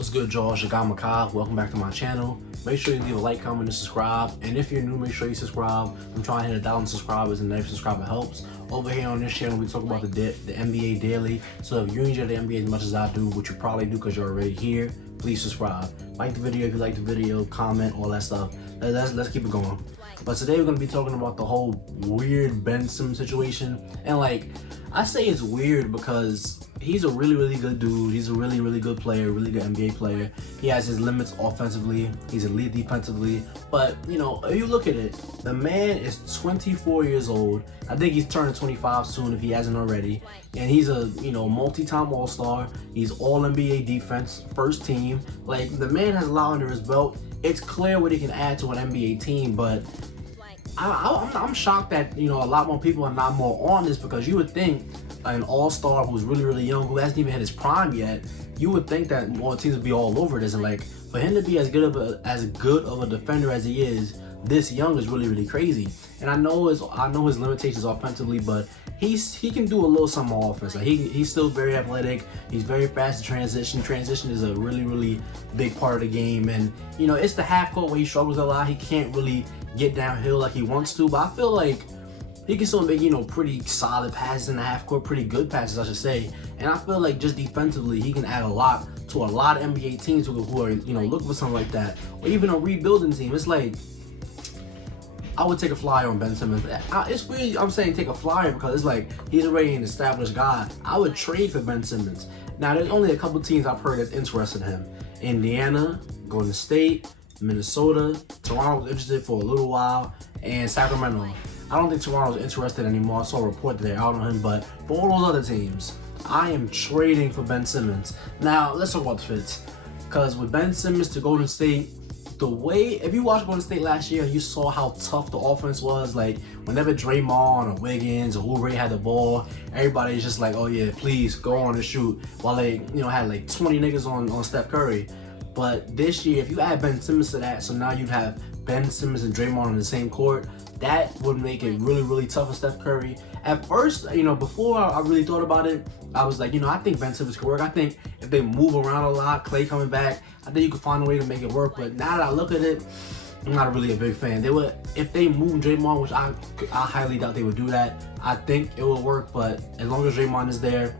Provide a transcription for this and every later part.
What's good, y'all? It's your guy Makai. Welcome back to my channel. Make sure you leave a like, comment, and subscribe. And if you're new, make sure you subscribe. I'm trying to hit 1,000 subscribers, and every subscriber helps. Over here on this channel, we talk about the NBA daily. So if you enjoy the NBA as much as I do, which you probably do because you're already here, please subscribe. Like the video if you like the video, comment, all that stuff. Let's keep it going. But today we're gonna be talking about the whole weird Ben Simmons situation. And like, I say it's weird because he's a really good dude. He's a really good player, really good NBA player. He has his limits offensively. He's elite defensively. But you know, if you look at it, the man is 24 years old. I think he's turning 25 soon if he hasn't already. And he's a multi-time All-Star. He's all NBA defense, first team. Like, the man has a lot under his belt. It's clear what he can add to an NBA team, but I'm shocked that a lot more people are not more on this, because you would think an all-star who's really young, who hasn't even hit his prime yet, you would think that more teams would be all over this. And like, for him to be as good of a defender as he is this young is really crazy. And I know his limitations offensively, but he can do a little something on offense. Like, he's still very athletic. He's very fast in transition. Transition is a really big part of the game. And it's the half court where he struggles a lot. He can't really get downhill like he wants to, but I feel like he can still make pretty solid passes in the half court, pretty good passes I should say. And I feel like just defensively he can add a lot to a lot of NBA teams who are looking for something like that, or even a rebuilding team. It's like, I would take a flyer on Ben Simmons. It's weird I'm saying take a flyer because it's like he's already an established guy. I would trade for Ben Simmons. Now, there's only a couple teams I've heard that's interested in him: Indiana, Golden State, Minnesota. Toronto was interested for a little while, and Sacramento. I don't think Toronto's interested anymore. I saw a report that they're out on him, but for all those other teams, I am trading for Ben Simmons. Now, let's talk about the fits. Because with Ben Simmons to Golden State, if you watched Golden State last year, you saw how tough the offense was. Like, whenever Draymond or Wiggins or whoever had the ball, everybody's just like, oh yeah, please go on and shoot. While they, had like 20 niggas on Steph Curry. But this year, if you add Ben Simmons to that, so now you'd have Ben Simmons and Draymond on the same court, that would make it really tough for Steph Curry. At first, before I really thought about it, I was like, I think Ben Simmons could work. I think if they move around a lot, Clay coming back, I think you could find a way to make it work. But now that I look at it, I'm not really a big fan. If they move Draymond, which I highly doubt they would do that, I think it will work. But as long as Draymond is there,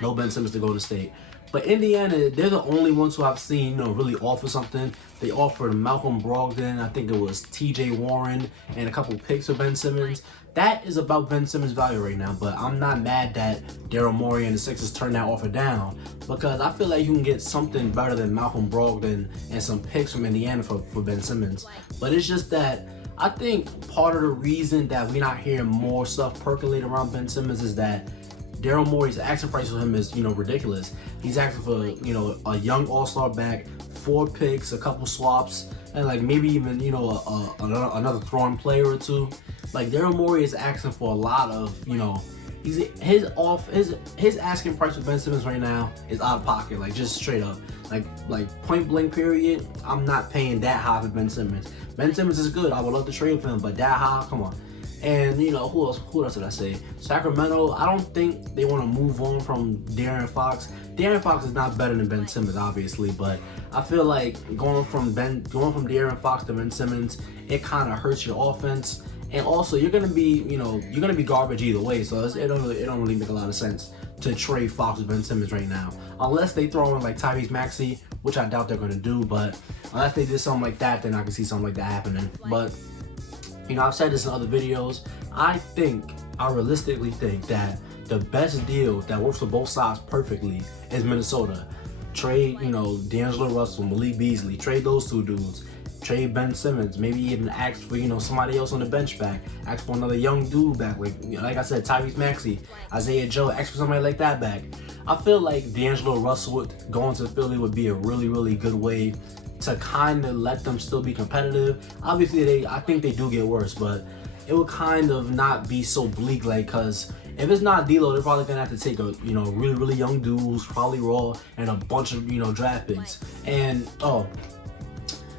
no Ben Simmons to go to State. But Indiana, they're the only ones who I've seen, really offer something. They offered Malcolm Brogdon, I think it was TJ Warren, and a couple picks for Ben Simmons. That is about Ben Simmons' value right now, but I'm not mad that Daryl Morey and the Sixers turned that offer down, because I feel like you can get something better than Malcolm Brogdon and some picks from Indiana for Ben Simmons. But it's just that I think part of the reason that we're not hearing more stuff percolate around Ben Simmons is that Daryl Morey's asking price for him is, ridiculous. He's asking for, a young all-star back, 4 picks, a couple swaps, and like maybe even, another throwing player or two. Like, Daryl Morey is asking for a lot of, his asking price for Ben Simmons right now is out of pocket, like just straight up. Like point blank period, I'm not paying that high for Ben Simmons. Ben Simmons is good. I would love to trade for him, but that high, come on. And who else did I say? Sacramento, I don't think they want to move on from De'Aaron Fox. De'Aaron Fox is not better than Ben Simmons, obviously, but I feel like going from De'Aaron Fox to Ben Simmons, it kind of hurts your offense. And also, you're gonna be garbage either way, so it don't really make a lot of sense to trade Fox with Ben Simmons right now, unless they throw in like Tyrese Maxey, which I doubt they're gonna do. But unless they did something like that, then I can see something like that happening. But I've said this in other videos. I realistically think that the best deal that works for both sides perfectly is Minnesota. Trade, D'Angelo Russell, Malik Beasley, trade those two dudes. Trade Ben Simmons, maybe even ask for, somebody else on the bench back. Ask for another young dude back, like I said, Tyrese Maxey, Isaiah Joe, ask for somebody like that back. I feel like D'Angelo Russell going to Philly would be a really good way to kind of let them still be competitive. Obviously, I think they do get worse, but it would kind of not be so bleak, like, because if it's not D'Lo, they're probably gonna have to take a really young dude who's probably raw and a bunch of draft picks. And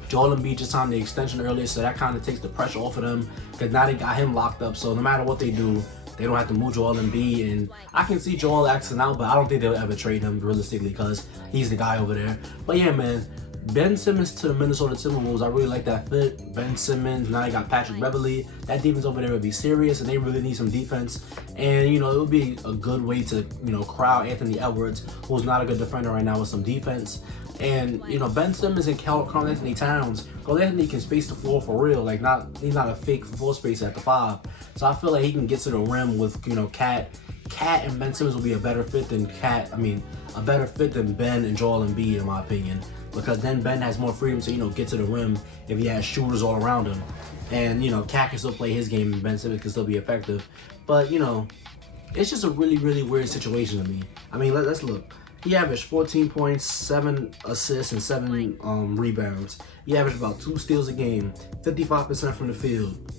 Joel Embiid just signed the extension earlier, so that kind of takes the pressure off of them, because now they got him locked up. So no matter what they do, they don't have to move Joel Embiid, and I can see Joel asking out, but I don't think they'll ever trade him realistically because he's the guy over there. But yeah, man, Ben Simmons to the Minnesota Timberwolves, I really like that fit. Ben Simmons, now you got Patrick Beverley. That defense over there would be serious, and they really need some defense. And, you know, it would be a good way to, you know, crowd Anthony Edwards, who's not a good defender right now, with some defense. And, you know, Ben Simmons and Karl Anthony Towns, Karl Anthony can space the floor for real. Like, he's not a fake floor spacer at the 5. So I feel like he can get to the rim with, you know, Cat and Ben Simmons will be a better fit than a better fit than Ben and Joel Embiid, in my opinion. Because then Ben has more freedom to, you know, get to the rim if he has shooters all around him. And, you know, Cat can still play his game and Ben Simmons can still be effective. But, you know, it's just a really, really weird situation to me. I mean, let's look. He averaged 14 points, 7 assists, and 7 rebounds. He averaged about 2 steals a game, 55% from the field.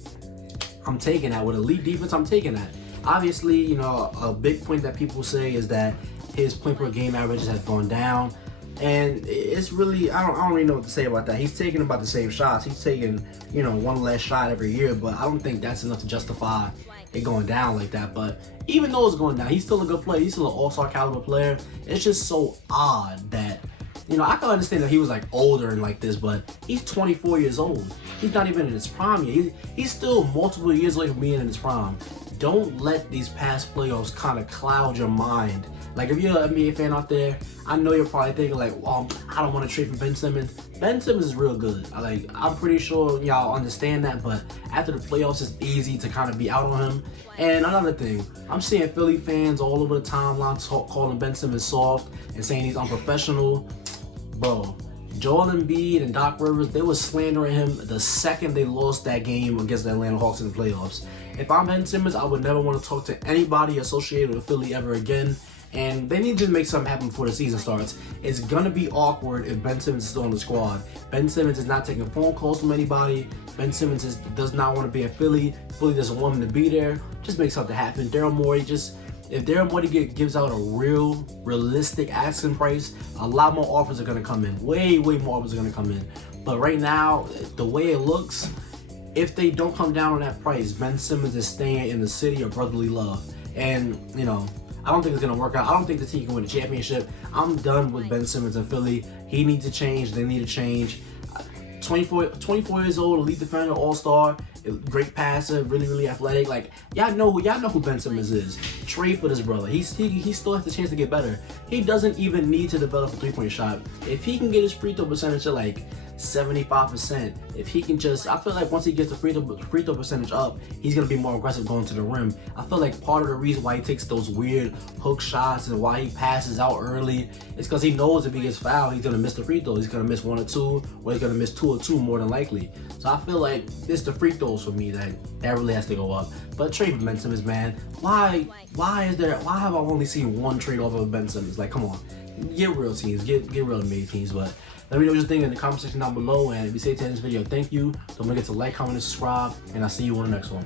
I'm taking that. With elite defense, I'm taking that. Obviously, you know, a big point that people say is that his point per game averages have gone down. And it's really, I don't really know what to say about that. He's taking about the same shots. He's taking, you know, one less shot every year, but I don't think that's enough to justify it going down like that. But even though it's going down, he's still a good player. He's still an all-star caliber player. It's just so odd that, you know, I can understand that he was like older and like this, but he's 24 years old. He's not even in his prime yet. He's still multiple years away from being in his prime. Don't let these past playoffs kind of cloud your mind. Like, if you're an NBA fan out there, I know you're probably thinking like, well, I don't want to trade for Ben Simmons. Ben Simmons is real good. I'm pretty sure y'all understand that, but after the playoffs, it's easy to kind of be out on him. And another thing, I'm seeing Philly fans all over the timeline calling Ben Simmons soft and saying he's unprofessional. Bro, Joel Embiid and Doc Rivers, they were slandering him the second they lost that game against the Atlanta Hawks in the playoffs. If I'm Ben Simmons, I would never want to talk to anybody associated with Philly ever again. And they need to make something happen before the season starts. It's going to be awkward if Ben Simmons is still on the squad. Ben Simmons is not taking phone calls from anybody. Ben Simmons does not want to be at Philly. Philly doesn't want him to be there. Just make something happen. Daryl Morey, if Daryl Morey gives out a realistic asking price, a lot more offers are going to come in. Way more offers are going to come in. But right now, the way it looks, if they don't come down on that price, Ben Simmons is staying in the city of brotherly love. And, you know, I don't think it's going to work out. I don't think the team can win a championship. I'm done with Ben Simmons in Philly. He needs to change. They need to change. 24 years old, elite defender, all-star, great passer, really athletic. Like, y'all know who Ben Simmons is. Trade for this brother. He still has the chance to get better. He doesn't even need to develop a three-point shot. If he can get his free throw percentage to like 75%, if he can just, I feel like once he gets the free throw percentage up, he's gonna be more aggressive going to the rim. I feel like part of the reason why he takes those weird hook shots and why he passes out early is because he knows if he gets fouled, he's gonna miss the free throw. He's gonna miss 1 or 2, or he's gonna miss 2 or 2 more than likely. So I feel like it's the free throws for me that really has to go up. But trade for Ben Simmons, man. Why have I only seen one trade off of Ben Simmons? Like, come on. Get real teams, get real NBA teams. But let me know what you think in the comment section down below. And if you say to end this video, thank you. Don't forget to like, comment, and subscribe. And I'll see you on the next one.